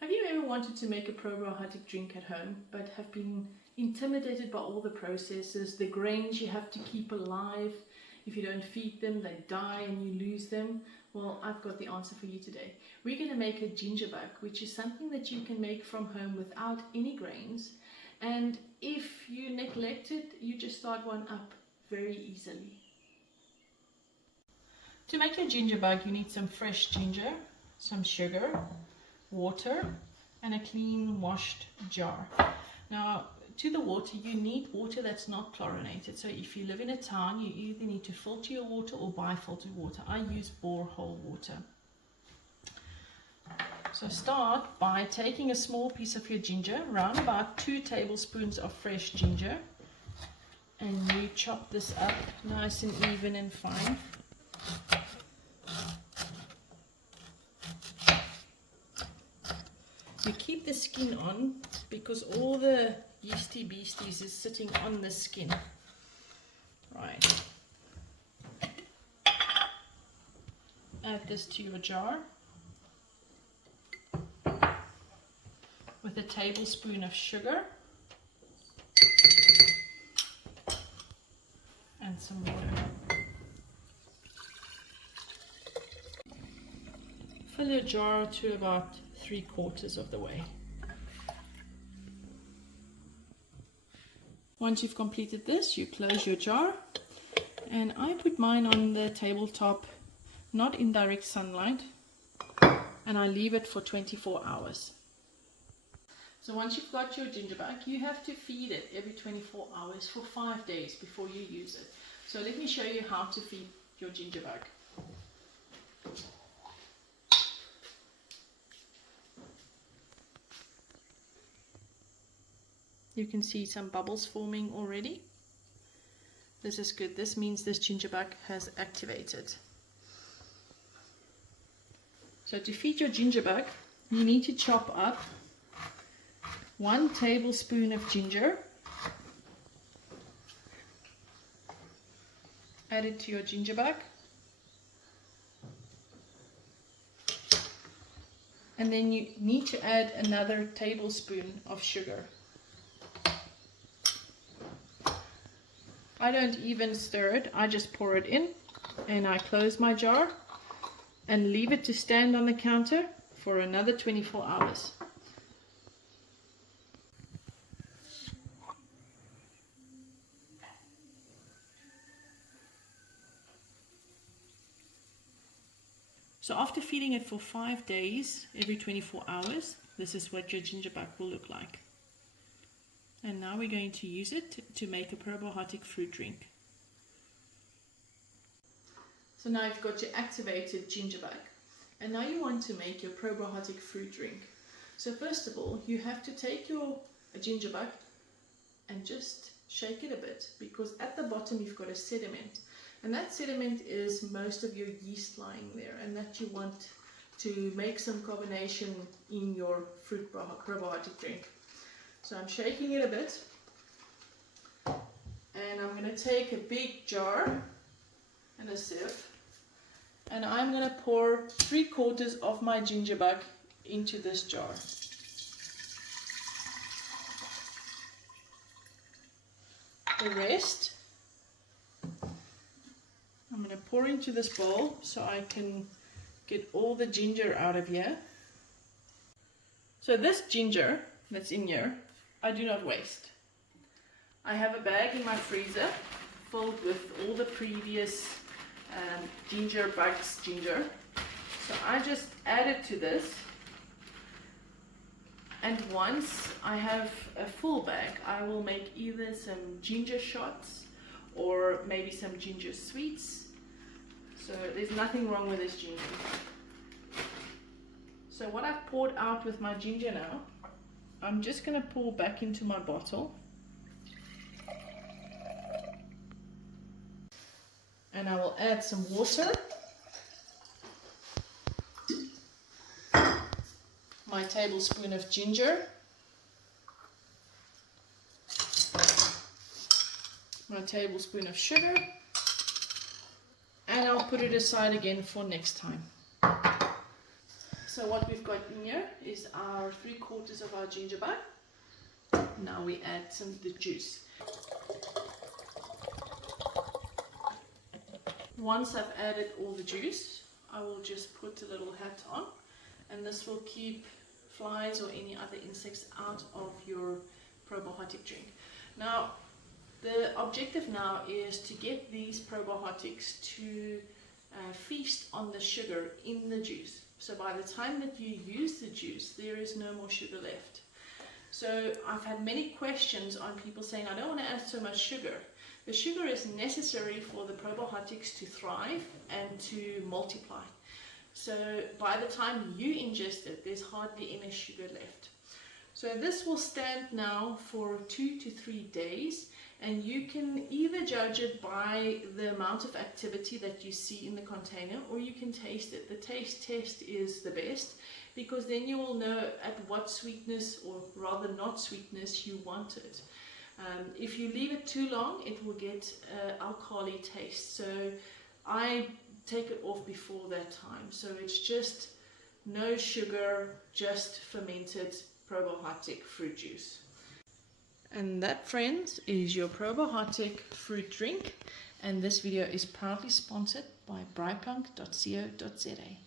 Have you ever wanted to make a probiotic drink at home but have been intimidated by all the processes, the grains you have to keep alive? If you don't feed them, they die and you lose them. Well, I've got the answer for you today. We're going to make a Gingerbug, which is something that you can make from home without any grains. And if you neglect it, you just start one up very easily. To make your Gingerbug, you need some fresh ginger, some sugar, water, and a clean washed jar. Now, to the water, you need water that's not chlorinated. So if you live in a town, you either need to filter your water or buy filtered water. I use borehole water. So start by taking a small piece of your ginger, around about 2 tablespoons of fresh ginger, and you chop this up nice and even and fine. You keep the skin on because all the yeasty beasties is sitting on the skin. Right. Add this to your jar with a tablespoon of sugar and some water. Fill your jar to about 3/4 of the way. Once you've completed this, you close your jar, and I put mine on the tabletop, not in direct sunlight, and I leave it for 24 hours. So once you've got your Gingerbug, you have to feed it every 24 hours for 5 days before you use it. So let me show you how to feed your Gingerbug. You can see some bubbles forming already. This is good. This means this Gingerbug has activated. So to feed your Gingerbug, you need to chop up 1 tablespoon of ginger. Add it to your Gingerbug. And then you need to add another tablespoon of sugar. I don't even stir it, I just pour it in and I close my jar and leave it to stand on the counter for another 24 hours. So after feeding it for 5 days, every 24 hours, this is what your Gingerbug will look like. And now we're going to use it to make a probiotic fruit drink. So now you've got your activated Gingerbug, and now you want to make your probiotic fruit drink. So first of all, you have to take your Gingerbug and just shake it a bit, because at the bottom you've got a sediment, and that sediment is most of your yeast lying there, and that you want to make some carbonation in your fruit probiotic drink. So I'm shaking it a bit, and I'm going to take a big jar and a sieve, and I'm going to pour 3/4 of my Gingerbug into this jar. The rest I'm going to pour into this bowl so I can get all the ginger out of here. So this ginger that's in here, I do not waste. I have a bag in my freezer filled with all the previous Gingerbug's ginger. So I just add it to this, and once I have a full bag, I will make either some ginger shots or maybe some ginger sweets. So there's nothing wrong with this ginger. So what I've poured out with my ginger now, I'm just going to pour back into my bottle. And I will add some water, my tablespoon of ginger, my tablespoon of sugar, and I'll put it aside again for next time. So what we've got in here is our 3/4 of our gingerbug. Now we add some of the juice. Once I've added all the juice, I will just put a little hat on, and this will keep flies or any other insects out of your probiotic drink. Now, the objective now is to get these probiotics to feast on the sugar in the juice. So by the time that you use the juice, there is no more sugar left. So I've had many questions on people saying, I don't want to add so much sugar. The sugar is necessary for the probiotics to thrive and to multiply. So by the time you ingest it, there's hardly any sugar left. So this will stand now for 2 to 3 days, and you can either judge it by the amount of activity that you see in the container, or you can taste it. The taste test is the best, because then you will know at what sweetness, or rather not sweetness, you want it. If you leave it too long, it will get alcoholic taste. So I take it off before that time. So it's just no sugar, just fermented probiotic fruit juice. And that, friends, is your probiotic fruit drink. And this video is proudly sponsored by bripunk.co.za.